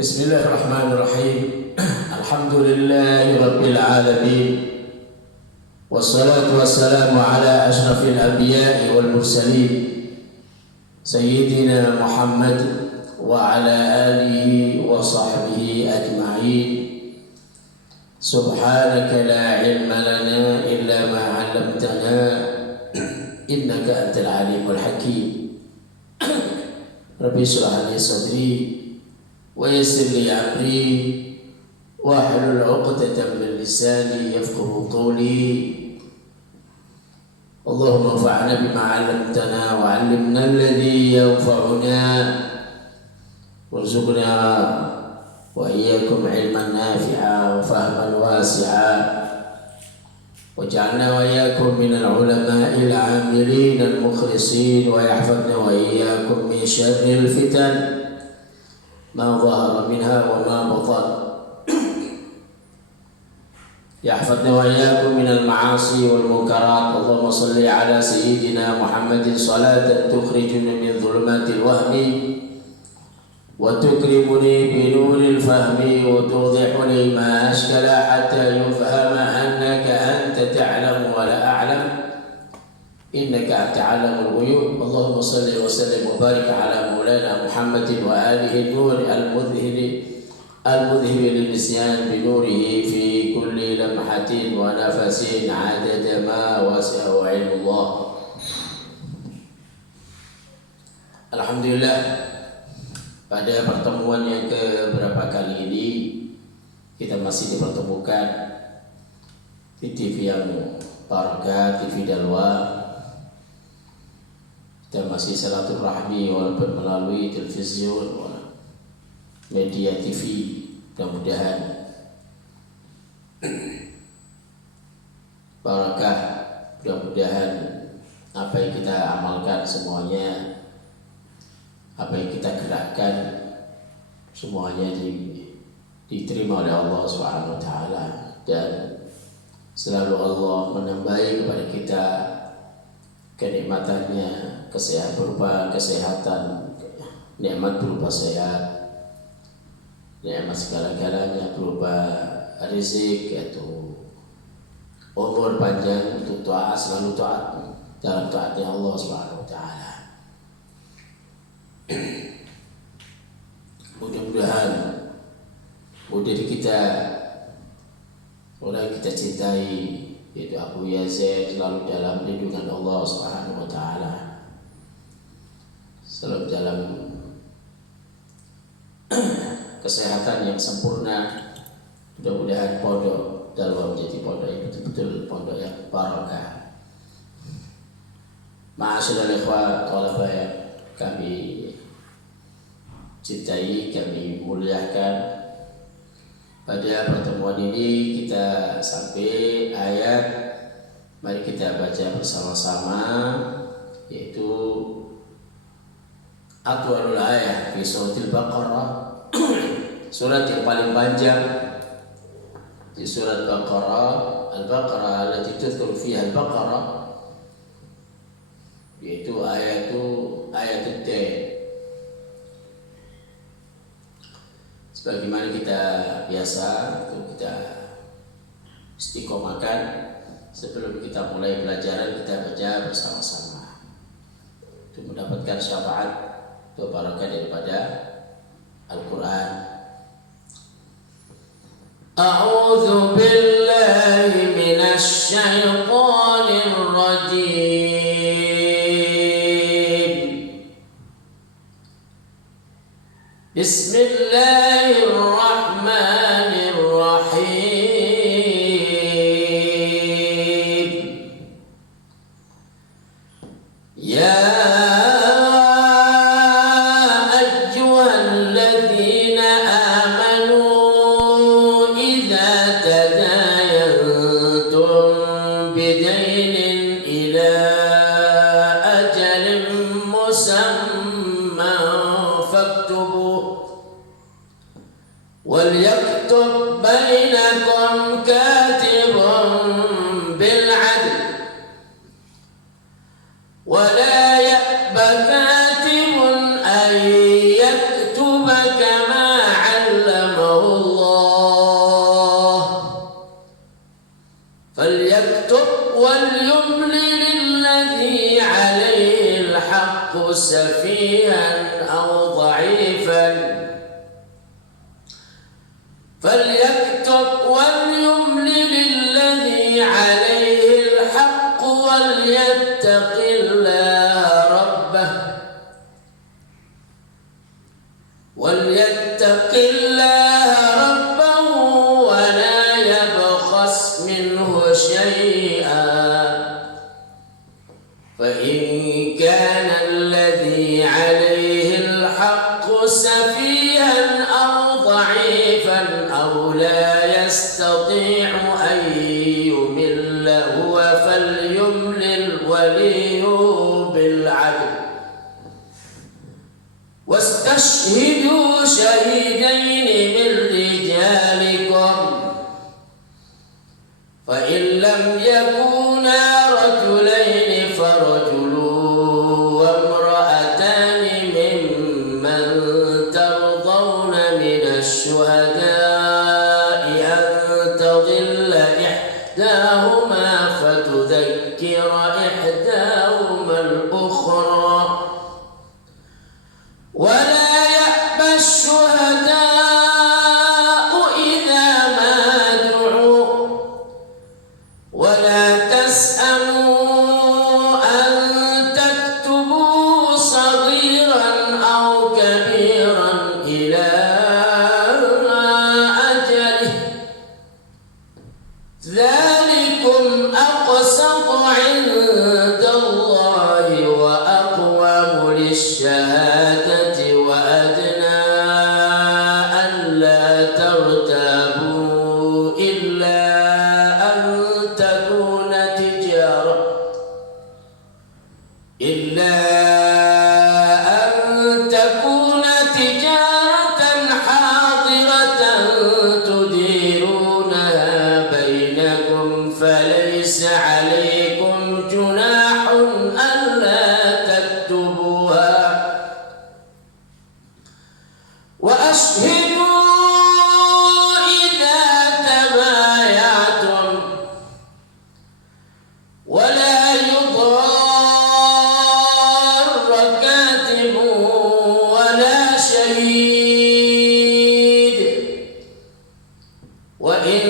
Bismillahirrahmanirrahim. Alhamdulillahi rabbil alamin. Wassalatu wassalamu ala asyrafil anbiya'i wal mursalin Sayyidina Muhammad wa ala alihi wa sahbihi ajma'in. Subhanaka la ilma lana illa ma 'allamtana innaka antal alimul hakim. Rabbi shrah li sadri wa yassir li amri wahlul 'uqdatam min lisani yafqahu qawli. Allahumma anfa'na bima 'allamtana wa 'allimna alladhi yanfa'una warzuqna wa iyyakum 'ilman nafi'a wa fahman wasi'a waj'alna wa iyyakum minal 'ulama'il 'amilin al-mukhlisin wa yahfadna wa iyyakum min syarril fitan ma dhahara minha wa ma batan. Yahfadna wa iyyakum minal ma'asi wal munkarat. Allahumma salli ala sayyidina Muhammadin salatan tukhrijuna min dhulumatil wahmi wa tukrimuni bi nuril fahmi wa tudhihu li ma ashkala hatta yufhama annaka anta ta'lamu wa la a'lam innaka ta'lamul ghuyub. Allahumma salli wa sallim wa barik ala maulana Muhammadin wa alihi nur al-mudhhib lil-nisyan bi nurihi fi kulli lamhatin wa nafasin 'adada ma wasi'ahu 'ilmullah. Alhamdulillah, pada pertemuan yang keberapa kali ini kita masih dipertemukan di TV yang Barakah, TV Dalwa. Kita masih silaturahmi walaupun melalui televisi, media TV. Mudah-mudahan barakah, mudah-mudahan apa yang kita amalkan semuanya, apa yang kita gerakkan semuanya diterima oleh Allah Subhanahu wa taala, dan selalu Allah menambahi kepada kita kenikmatannya, kesehatan berupa kesehatan, nikmat berupa sehat, nikmat segala-galanya berupa rezeki, yaitu umur panjang untuk taat, selalu taat dalam taatnya Allah Subhanahu wa taala. Mudah-mudahan dari kita, orang yang kita cintai yaitu Abu Yazid, selalu dalam lindungan Allah Subhanahu wa taala, selalu dalam kesehatan yang sempurna. Mudah-mudahan pondok Dalwa menjadi pondok yang betul-betul pondok yang barakah. Ma'asyiral ikhwah thalabah yang kami cintai, kami muliakan, pada pertemuan ini kita sampai ayat, mari kita baca bersama-sama, yaitu atwalul ayat fi suratil Baqarah, surat yang paling panjang di surat Baqarah, Al-Baqarah allati tudhkuru fiha Al-Baqarah, yaitu ayat T. Sebagaimana kita biasa, untuk kita istiqomahkan, sebelum kita mulai pelajaran kita baca bersama-sama untuk mendapatkan syafaat atau barakah daripada Al-Quran. A'udzu billahi minasy syaithanir rajim. Bismillahirrahmanirrahim. Ya ayyuhalladzina amanu idza tadayantum bidainin ila ajalin musamman faktubu وليكتب بينكم كاتب بالعدل ولا يأب كاتب أن يكتب كما علم أو ضعيفا فليكتب وليملل الذي عليه الحق وليتق الله ربه ولا يبخس منه شيئا فإن كان الذي عليه الحق سفيها أو ضعيفا أو لا يستطيع أن يمل هو فليملل وليه بالعدل واستشهدوا شهيدين من رجالكم فإن لم يكونا رجلين فرجل وامرأتان ممن ترضون من الشهداء أن تضل إحداهما فتذكر إحداهما الأخرى ولا يأبى الشهداء إذا ما دعوا ولا تسأموا أن تكتبوا صغيرا أو كبيرا إلى أجله ذلكم أقسط عند الله وأقوم للشهادة وأدنى ألا ترتابوا إلا أن تكون تجارة حاضرة تديرونها بينكم فليس عليكم جناح ألا تكتبوها وأشهدوا إذا تبايعتم ولا يضار كاتب ولا شهيد وإن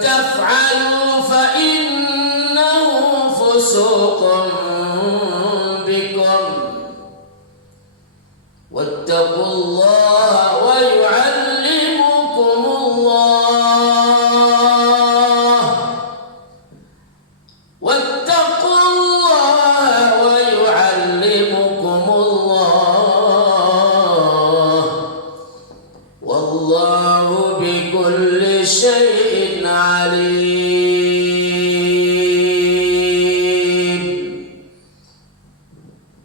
تفعلوا فإنه فسوق بكم واتقوا الله ويعلمكم الله واتقوا الله ويعلمكم الله والله بكل شيء عليم.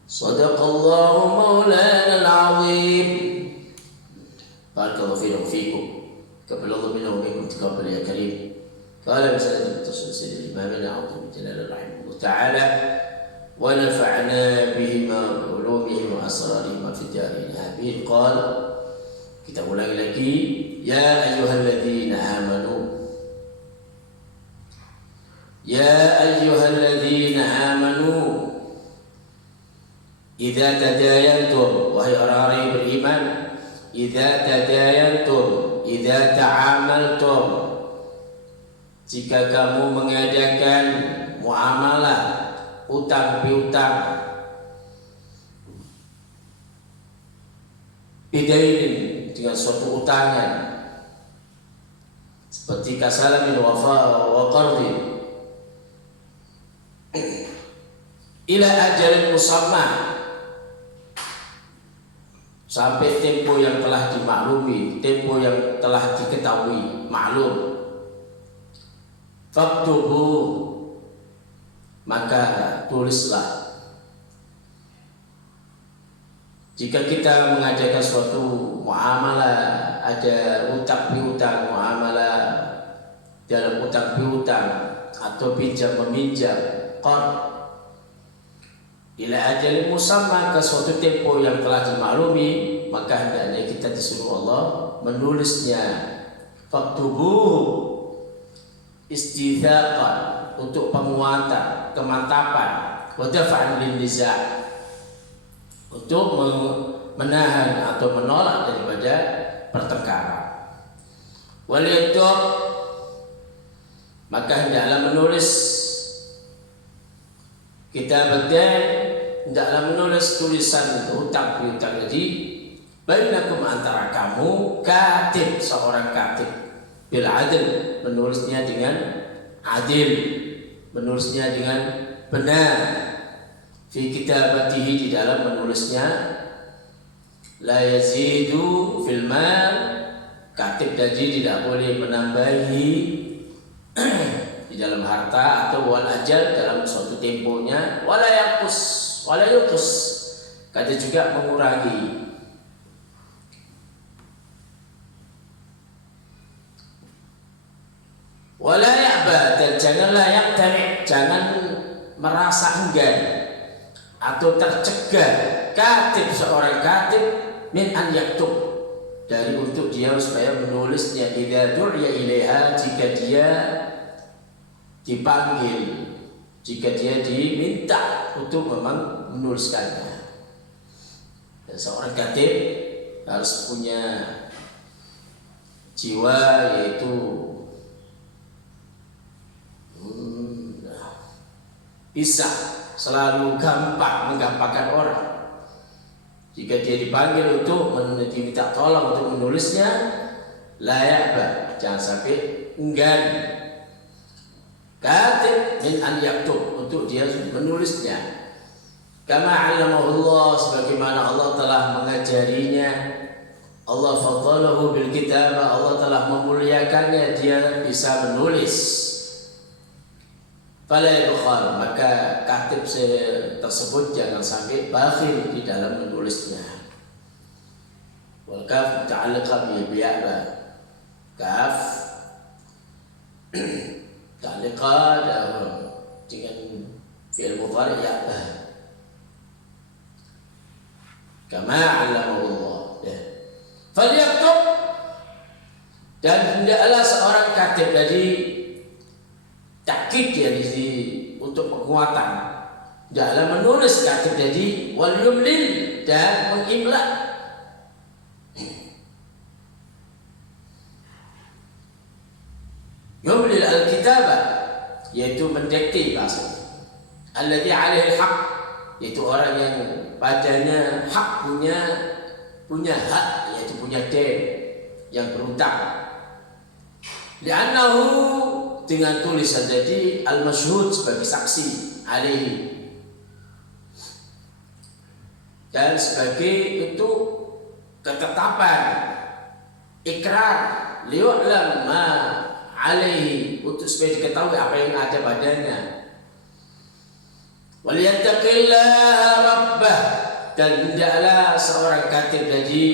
صدق الله مولانا العظيم. Barakallahu fiikum fiikum. Qabalallahu minna wa minkum taqabbal ya karim. Qala bi sanadin muttasil sayyidil imamina Abdul Jalal rahimahullah ta'ala wa nafa'na bihima wa ulumihim wa asrarihima fid darin amin. Qala kita ulangi lagi ya ayyuhalladzina amanu idza tadayantum wahai orang-orang yang beriman idza tadayantum idza ta'amaltum jika kamu mengadakan muamalah utang piutang bidainin dengan suatu utangan seperti kasalamin wafa wa qardin ila ajalin musamma sampai tempo yang telah dimaklumi, tempo yang telah diketahui, maklum. Faktubu maka tulislah. Jika kita mengadakan suatu muamalah, ada utang piutang, muamalah dalam utang piutang atau pinjam meminjam, qard ila ajalin musamma ke suatu tempo yang telah dimaklumi, maka hendaknya kita disuruh Allah menulisnya. Faktubu istidaqan untuk penguatan, kemantapan, wa daf'an lin niza' untuk menahan atau menolak daripada pertengkaran. Wal yaktub, maka hendaklah menulis kitabatain, hendaklah menulis tulisan hutang piutang tadi bainakum, antara kamu, katib, seorang katib, bil adil, menulisnya dengan adil, menulisnya dengan benar, fi kitabatihi, di dalam menulisnya, la yazidu fil mal, katib tadi tidak boleh menambahi di dalam harta atau wal ajal, dalam suatu temponya, wala yaqus, wala yuqus, kata juga mengurangi. Wala ya'ba, dan janganlah yang tani, jangan merasa enggan atau tercegah katib, seorang katib, min an yaktub, dari untuk dia supaya menulisnya, idza du'iya ilaiha, jika dia dipanggil, jika dia diminta untuk memang menuliskannya. Dan seorang katib harus punya jiwa, yaitu bisa selalu gampang menggampangkan orang. Jika dia dipanggil untuk diminta tolong untuk menulisnya, layak, jangan sampai enggan katib min an yaktub, untuk dia menulisnya. Kama 'allamahullah, sebagaimana Allah telah mengajarinya. Allah faddalahu bil kitabah, Allah telah memuliakannya, dia bisa menulis. Fala yabkhal, maka katib tersebut jangan sampai bakhil di dalam menulisnya. Wal kaf muta'alliqa bi ya'ba, kaf ta'alliqa dengan fi'il mudhari' ya'ba, kama 'allamahu Allah. Falyaktub, dan hendaklah seorang katib tadi, takkid ya untuk penguatan, dalam menulis katib jadi, wal yumlil, dan mengimla. Yumlil al-kitabah, yaitu mendikte bahasa, alladhi alaihi haq, yaitu orang yang padanya hak, punya hak, yaitu punya den, yang berutang. Li'annahu, dengan tulisan jadi, al-masyhud, sebagai saksi alaihi, dan sebagai itu ketetapan, ikrar, li'u'lam ma alaihi, untuk supaya diketahui apa yang ada padanya. Waliyattaqillaha rabbah, dan hendaklah seorang katib jadi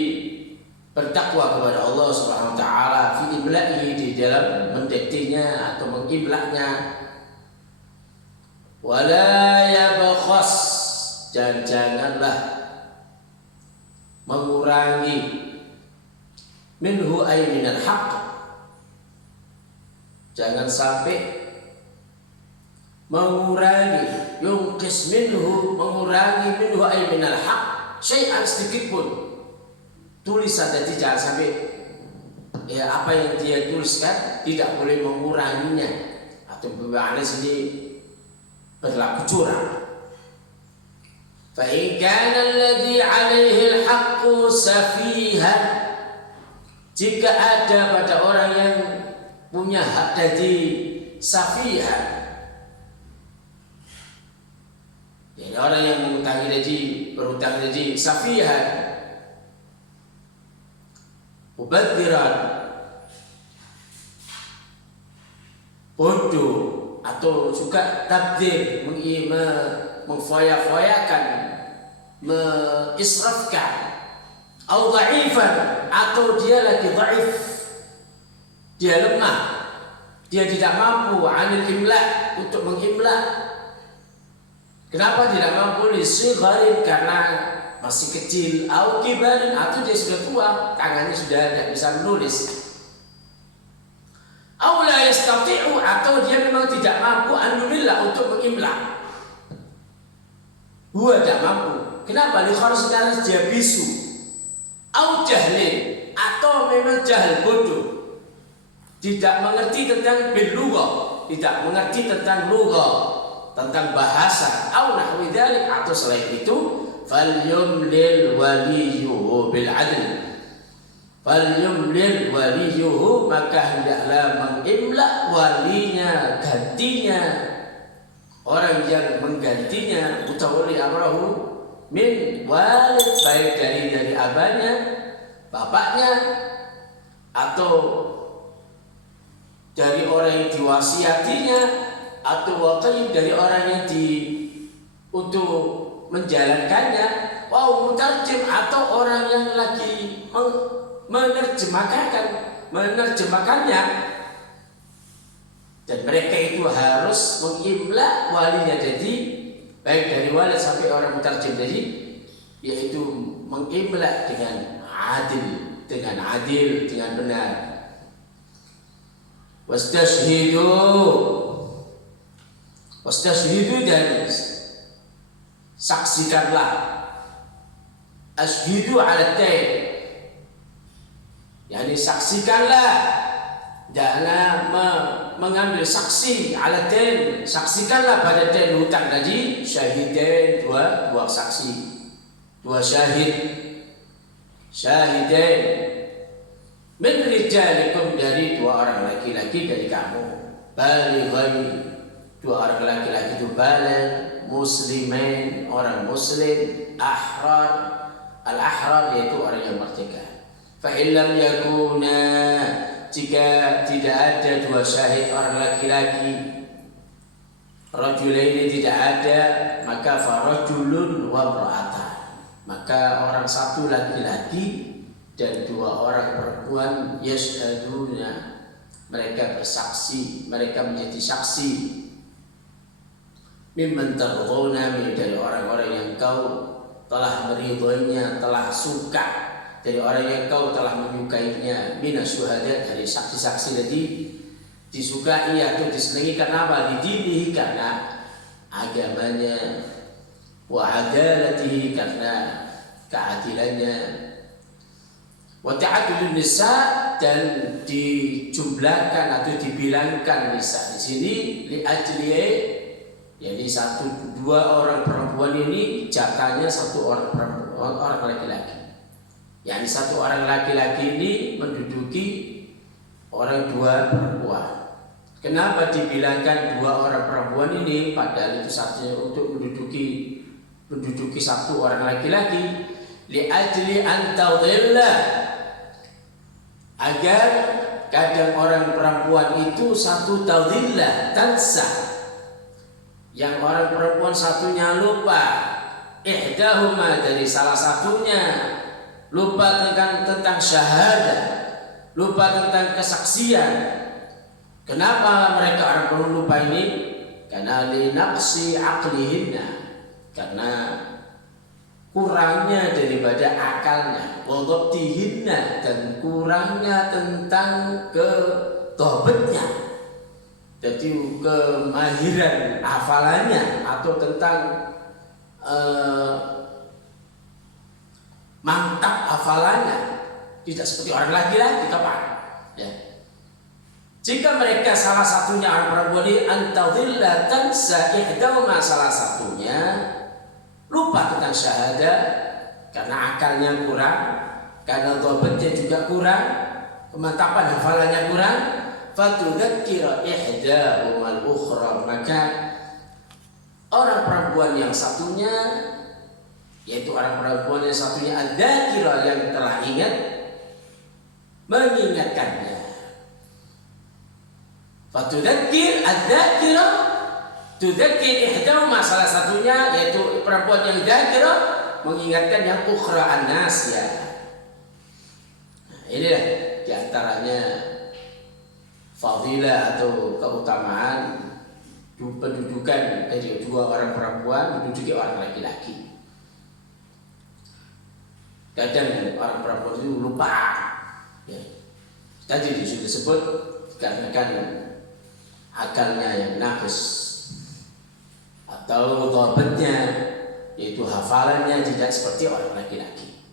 bertakwa kepada Allah Subhanahu wa taala, fi imla'ihi, di dalam mendiktinya atau mengimlaknya. Wala yabkhas, dan janganlah mengurangi, minhu ay minal haqq, jangan sampai mengurangi, yungkis minhu, mengurangi, minhu ay minal haqq, syai'an, sedikit pun tulisan tadi, jangan sampai ya apa yang dia tuliskan tidak boleh menguranginya, atau bermakna sini berlaku curang. Fa in kana alladhi 'alaihi al-haqqu safihan, jika ada pada orang yang punya hak tadi safihan, jadi orang yang mengutangi tadi, berutang tadi safihan, mubadziran, bodoh, atau juga tabdzir, memfoya-foyakan, mengisrafkan, atau dha'ifan, atau dia lagi dhaif, dia lemah, dia tidak mampu anil imla, untuk mengimla. Kenapa tidak mampu? Lisigharin, karena masih kecil, au kibarin, atau dia sudah tua, tangannya sudah tidak bisa menulis. Au la yastati'u, atau dia memang tidak mampu anulillah, untuk mengimla. Huwa tidak mampu. Kenapa? Li kharaj, dia bisu, au jahlin, atau memang jahil bodoh, tidak mengerti tentang bil-lughah, tidak mengerti tentang lughah, tentang bahasa, au nahwi dzalik, atau selain itu, falyumlil waliyuhu bil adl. Falyumlil waliyuhu, maka hendaklah mengimla walinya, gantinya, orang yang menggantinya, mutawalli amrahu min walid, baik dari abahnya, bapaknya, atau dari orang yang diwasiatinya, atau waqi dari orang yang untuk menjalankannya, wow mutarjim, atau orang yang lagi menerjemahkannya, dan mereka itu harus mengimla walinya, jadi baik dari walid sampai orang mutarjim tadi, yaitu mengimla dengan adil, dengan benar. Wastashhidu, dan saksikanlah. Ashhidu ala tain, yakni saksikanlah, jangan mengambil saksi ala tain, saksikanlah pada tain hutang tadi, syahidain, dua saksi, dua syahidain min rijalikum, dari dua orang laki-laki dari kamu, balighain, dua orang laki-laki itu baligh, muslimain, orang muslim, ahrar, al-ahrar yaitu orang yang merdeka. Fa illam yakuna, jika tidak ada dua syahid orang laki-laki, rajulaini tidak ada, maka farajulun wa imra'atan, maka orang satu laki-laki dan dua orang perempuan, yashhaduna, mereka bersaksi, mereka menjadi saksi, mimman tardawna, dari orang-orang yang kau telah meridhoinya, telah suka, dari orang yang kau telah menyukainya, minasyuhada, dari saksi-saksi tadi disukai atau disenangi karena apa? Didinihi, karena agamanya, wa adalatihi, karena keadilannya, wa ta'addudun nisa, dan dijumlahkan atau dibilangkan nisa di sini li ajliye, jadi dua orang perempuan ini jatahnya satu orang perempuan, orang laki-laki. Yani satu orang laki-laki ini menduduki orang dua perempuan. Kenapa dibilangkan dua orang perempuan ini? Padahal itu satunya untuk menduduki satu orang laki-laki. Li ajli an tadhilla, agar kadang orang perempuan itu satu tadhilla, tansa, yang orang perempuan satunya lupa, ihdahuma, dari salah satunya lupa tentang syahadah, lupa tentang kesaksian. Kenapa mereka orang perempuan lupa ini? Karena linaqsi aqlihinna, karena kurangnya daripada akalnya, wadabtihinna, dan kurangnya tentang kedobetnya, jadi kemahiran hafalannya, atau tentang mantap hafalannya, tidak seperti orang laki-laki kapan ya. Jika mereka salah satunya orang perempuan ini antadhilla tansa ihdahuma, salah satunya lupa tentang syahadah karena akalnya kurang, karena dhabatnya juga kurang, kemantapan hafalannya kurang, fatudzakkira ihdahumal ukhra, maka orang perempuan yang satunya, yaitu orang perempuan yang satunya adzakira, yang telah ingat, mengingatkannya. Fatudzakkir adzakira, tudzakkir ihdahuma, salah satunya yaitu perempuan yang dzakira mengingatkan yang ukhra an-nasiyah. Nah, inilah diantaranya fadilah atau keutamaan pendudukan dari dua orang perempuan menduduki orang laki-laki. Kadang orang perempuan itu lupa ya. Tadi sudah disebut dikarenakan akalnya yang naqis atau dhabatnya, yaitu hafalannya tidak seperti orang laki-laki.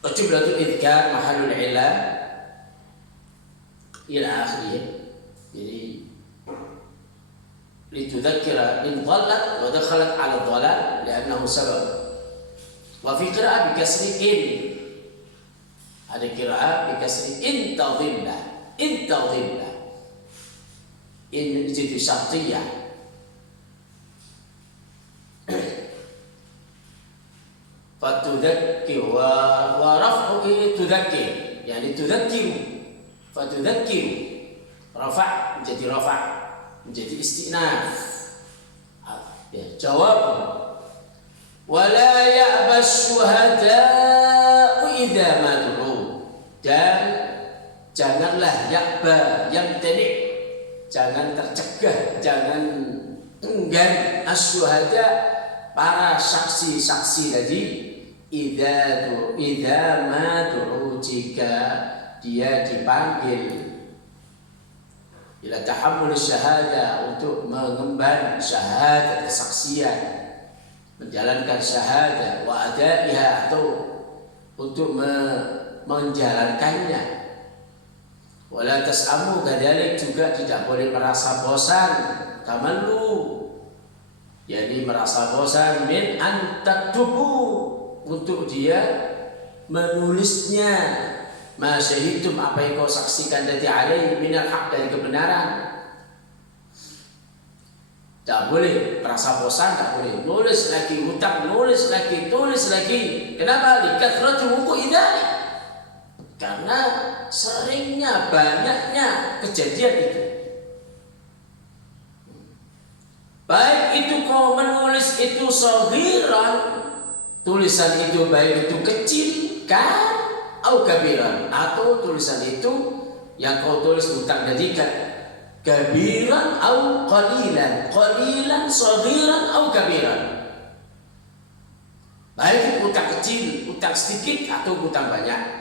Jumlatul idhkar mahallul ilah ila akhirih. Jadi litudzakkira in dhallat wa dakhalat 'ala dhalal li'annahu sabab. Wa fi qira'ah bi kasri in. Ada qira'ah bi kasri in tadhilla. In tadhilla. In jadi syartiyah. Fatudzakkir wa raf'u tudzakkir. Yani tudzakkiru. Fatudzakkir. Rafa' menjadi rafa', menjadi istinaf. Ya, jawab. Wala ya'bas syuhada'u idza ma du'u. Dan janganlah ya'ba yamtani', jangan tercegah, jangan enggan asyuhada, para saksi-saksi tadi, idza ma du'u, jika dia dipanggil ila tahammul syahada, untuk mengemban syahadat, kesaksian, menjalankan syahadah, wa adaiha, atau untuk menjalankannya. Wala tas'amu, kadzalik juga tidak boleh merasa bosan, kamallu, yakni merasa bosan min antaktubu, untuk dia menulisnya, ma syahidtum, apa yang kau saksikan dari alaihi minal haq, dari kebenaran. Tak boleh merasa bosan, tak boleh nulis lagi, hutang, nulis lagi, tulis lagi. Kenapa? Likathrati wuqu'i dzalik, karena seringnya, banyaknya kejadian itu. Baik itu kau menulis itu saghiran, tulisan itu baik itu kecil kan, au kabiran, atau tulisan itu yang kau tulis hutang jadikan kabiran au qalilan, qalilan saghiran au kabiran, baik hutang kecil, hutang sedikit, atau hutang banyak.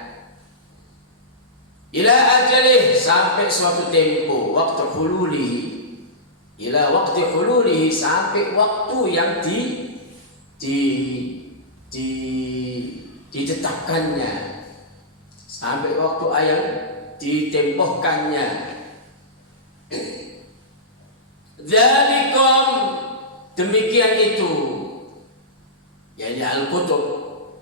Ila ajalih, sampai suatu tempo, waktu hululihi, ila waktu hululihi, sampai waktu yang ditetapkannya, sampai waktu ayat ditempohkannya. Dzalikum, demikian itu, yakni al-kutub,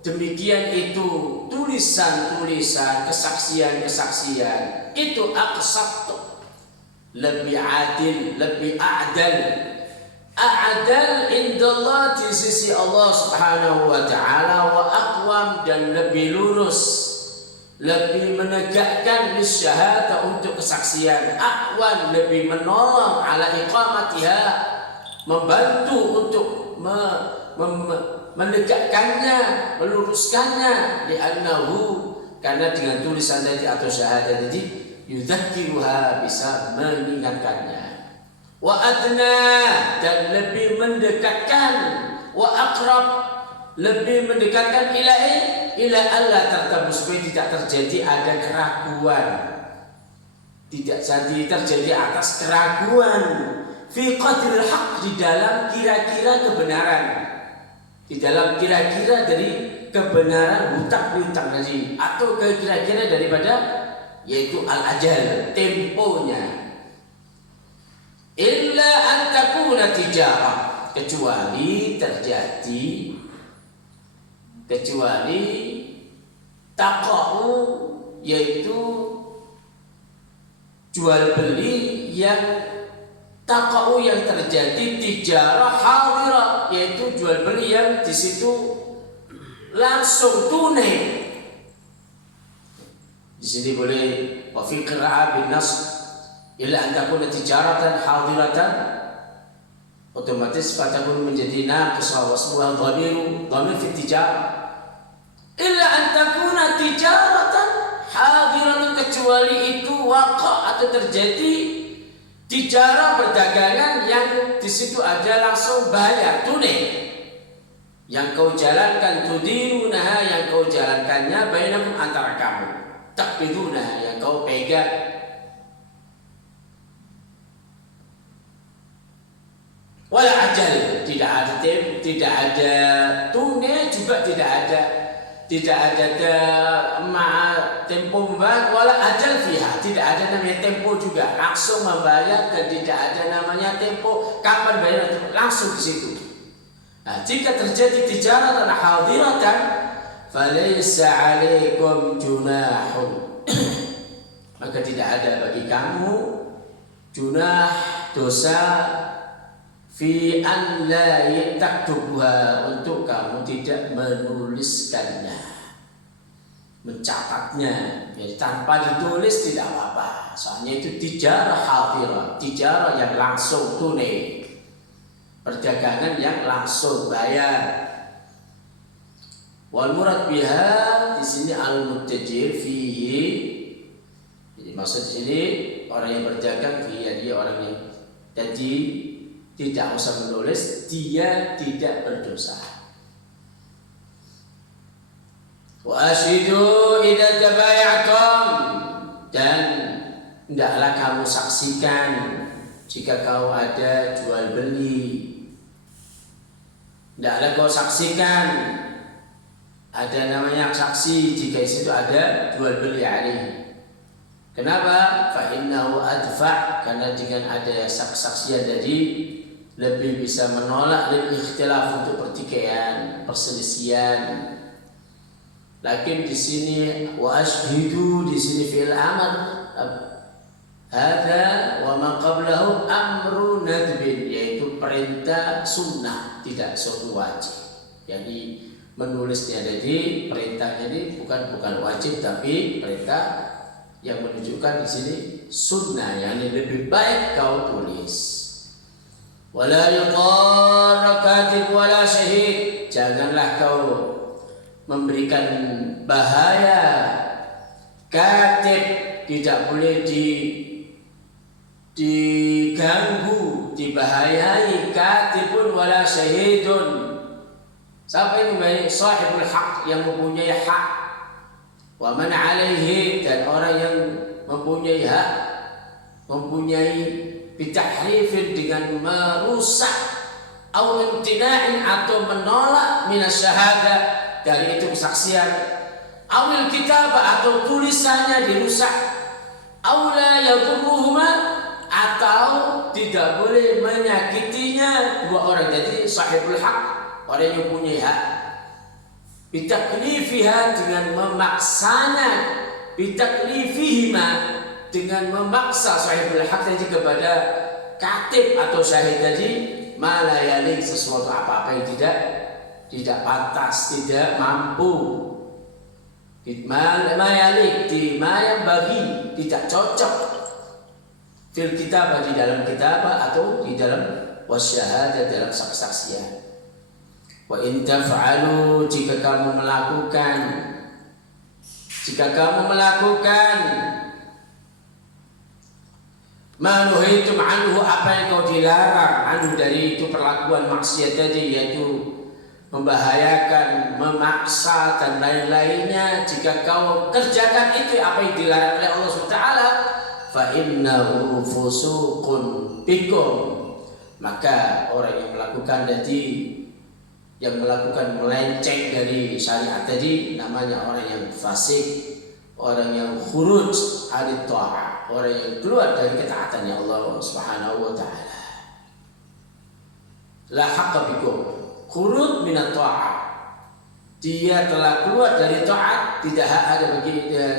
demikian itu tulisan-tulisan, kesaksian-kesaksian, itu aqsat, lebih adil, lebih a'dal. A'dal indallah, di sisi Allah Subhanahu wa ta'ala, wa aqwam, dan lebih lurus, lebih menegakkan lisyahadah, untuk kesaksian. Aqwan, lebih menolong, ala iqamatiha, membantu untuk menegakkannya, meluruskannya. Li'annahu, karena dengan tulisan tadi atau syahadah tadi, yudzakiruha, bisa mengingatkannya. Wa adna, dan lebih mendekatkan. Wa aqrab, lebih mendekatkan ila Allah tertabu, supaya tidak terjadi ada keraguan, tidak jadi terjadi atas keraguan fi qadril haq, di dalam kira-kira kebenaran, di dalam kira-kira dari kebenaran hutang piutang tadi, atau kira-kira daripada yaitu al-ajal, temponya. Illa an takuna tijarah, kecuali terjadi, kecuali taqa'u, yaitu jual beli yang taqa'u, yang terjadi tijarah hadirah, yaitu jual beli yang di situ langsung tunai. Di sini boleh wa fi qira'ah bin nas, illa an takuna tijaratan hadiratan, otomatis fatakun menjadi naqisah, wasmuha dhamiru dhamir fi tijarah. Illa an takuna tijaratan hadiratan, kecuali itu waqa, atau terjadi tijarah, perdagangan yang di situ ada langsung bayar tunai, yang kau jalankan, tudirunaha, yang kau jalankannya, bainakum, antara kamu, takbidunaha, yang kau pegang. Wala ajal, tidak ada tunai, juga tidak ada tidak ada tempo membayar, wala ajal fiha, tidak ada namanya tempo juga, langsung membayar, dan tidak ada namanya tempo kapan bayar, langsung di situ. Nah, jika terjadi tijaratan hadiratan, falaysa 'alaikum junahun, maka tidak ada bagi kamu junah, dosa, fi an la taktubuha, untuk kamu tidak menuliskannya, mencatatnya. Jadi tanpa ditulis tidak apa-apa, soalnya itu tijarah hadirah, tijarah yang langsung tunai, perdagangan yang langsung bayar. Wal murad biha, di sini al muttajir fihi, jadi maksud di sini orang yang berdagang, dia orang yang jadi tidak usah menulis, dia tidak berdosa. Wa ashidu idza tabayatum, dan hendaklah kamu saksikan jika kau ada jual beli. Hendaklah kau saksikan, ada namanya saksi jika di situ ada jual beli alaihi. Kenapa? Fa innahu adfa, karena dengan ada saksian tadi lebih bisa menolak lil ikhtilaf, untuk pertikaian, perselisihan. Lakin di sini wa ashhidu, di sini fi'il amr, hadza wa ma qablahu amru nadbin, yaitu perintah sunnah, tidak suatu wajib. Jadi menulisnya jadi perintahnya ini bukan wajib, tapi perintah yang menunjukkan di sini sunnah, yang lebih baik kau tulis. Wala yuqarra katib wala syahid, janganlah kau memberikan bahaya katib, tidak boleh diganggu, dibahayai katibun wala syahidun. Siapa yang membayar? Sahibul haq, yang mempunyai hak. Wa man alaihi, dan orang yang mempunyai hak, mempunyai bitahrifin, dengan merusak, au imtina'in, atau menolak, minas syahada, dari itu kesaksian, awil kitabah, atau tulisannya dirusak, au la yadurruhuma, atau tidak boleh menyakitinya dua orang. Jadi sahibul haq, orang yang punya hak, bitaklifiha, dengan memaksanya, bitaklifihima, dengan memaksa sahibul haq tadi kepada katib atau syahid tadi, malayalik, sesuatu apa-apa yang tidak pantas, tidak mampu, malayalik, di yang bagi, tidak cocok, fil kitabah, di dalam kitabah, atau di dalam wasyahadah, dalam saksian. Wa in taf'alu, jika kamu melakukan ma nuhitum anhu, apa yang kau dilarang, anhu, dari itu perlakuan maksiat tadi, yaitu membahayakan, memaksa, dan lain-lainnya. Jika kau kerjakan itu apa yang dilarang oleh Allah SWT, fa innahu fusuqun bikum, maka orang yang melakukan tadi, yang melakukan melenceng dari syariat tadi, namanya orang yang fasik, orang yang khuruj alit ta'ah, orang yang keluar dari ketaatannya Allah Subhanahu wa taala. La haqqa bikum, khuruj minat ta'ah, dia telah keluar dari taat, tidak ada bagi dia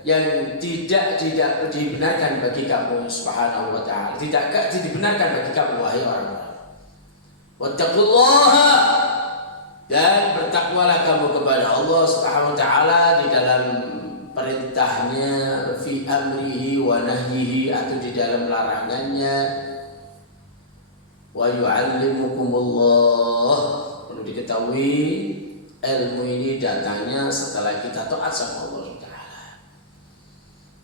yang tidak dibenarkan bagi kamu Subhanahu wa taala, tidak dibenarkan bagi kamu wahai orang-orang. Wattaqullaha, dan bertakwalah kamu kepada Allah Subhanahu wa taala di dalam perintahnya, fi amrihi wa nahyihi, atau di dalam larangannya. Wa yu'allimukumullah, perlu diketahui ilmu ini datangnya setelah kita taat sama Allah Taala.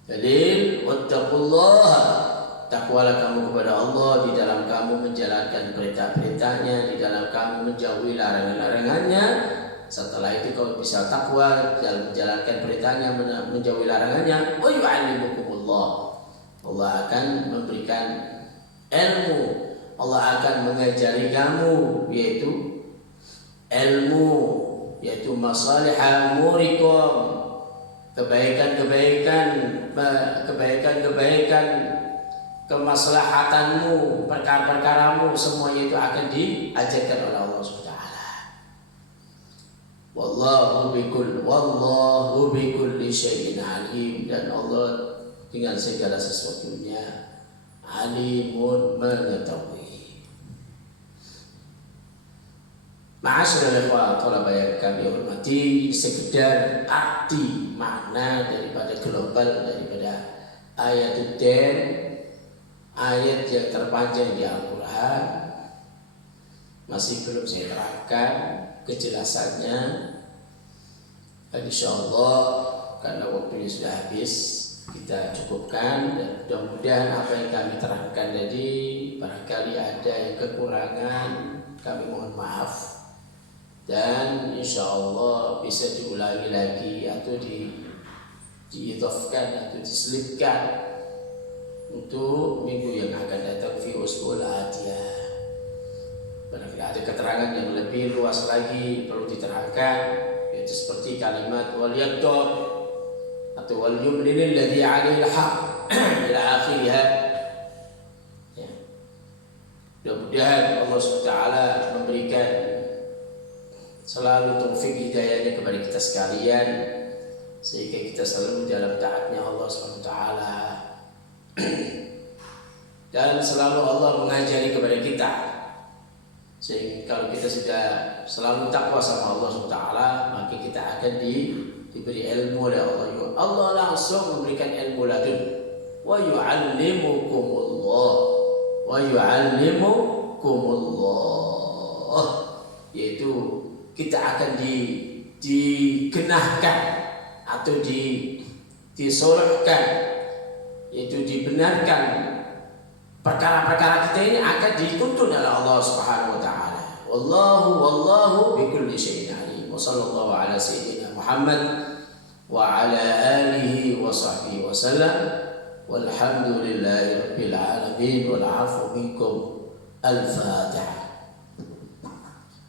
Jadi wattaqullaha, takwalah kamu kepada Allah di dalam kamu menjalankan perintah-perintahnya, di dalam kamu menjauhi larangan-larangannya. Setelah itu kau bisa takwa dalam menjalankan perintahnya, menjauhi larangannya. Wa yu'allimukumullah, Allah akan memberikan ilmu, Allah akan mengajari kamu, yaitu ilmu yaitu masalihah umurikum, kebaikan-kebaikan, kemaslahatanmu, perkara-perkaramu, semuanya itu akan diajarkan oleh Allah SWT. Wallahu bikulli syai'in alim, dan Allah dengan segala sesuatunya alimun, mengetahui. Ma'asyiral ikhwan thalaba yang kami hormati, sekedar arti makna daripada global daripada ayat Ad-Dain, ayat yang terpanjang di Al-Quran, masih belum saya terangkan kejelasannya. Dan insyaallah karena waktunya sudah habis, kita cukupkan, dan mudah-mudahan apa yang kami terangkan tadi barangkali ada yang kekurangan, kami mohon maaf, dan insyaallah bisa diulangi lagi atau diidhafkan atau diselipkan untuk minggu yang akan datang fi usbul atiyah. Barangkali ada keterangan yang lebih luas lagi perlu diterangkan, yaitu seperti kalimat wal yaqtab atau wal yumlil alladhi 'alaihi al-haq ila akhirih. Ya. Mudah-mudahan Allah SWT memberikan selalu taufik hidayahnya kepada kita sekalian, sehingga kita selalu dalam taatnya Allah SWT, dan selalu Allah mengajari kepada kita, sehingga kalau kita sudah selalu takwa sama Allah SWT, maka kita akan diberi ilmu oleh Allah. Allah langsung memberikan ilmu ladun, wa yu'allimukumullah, yaitu kita akan digenahkan atau disolehkan, yaitu dibenarkan perkara-perkara kita ini akan dituntun oleh Allah Subhanahu wa taala. Wallahu bikulli syai'in alim. Wa sallallahu ala sayyidina Muhammad wa ala alihi wa sahbihi wa sallam. Walhamdulillahi rabbil alamin wal 'afwu minkum. Al-Fatihah.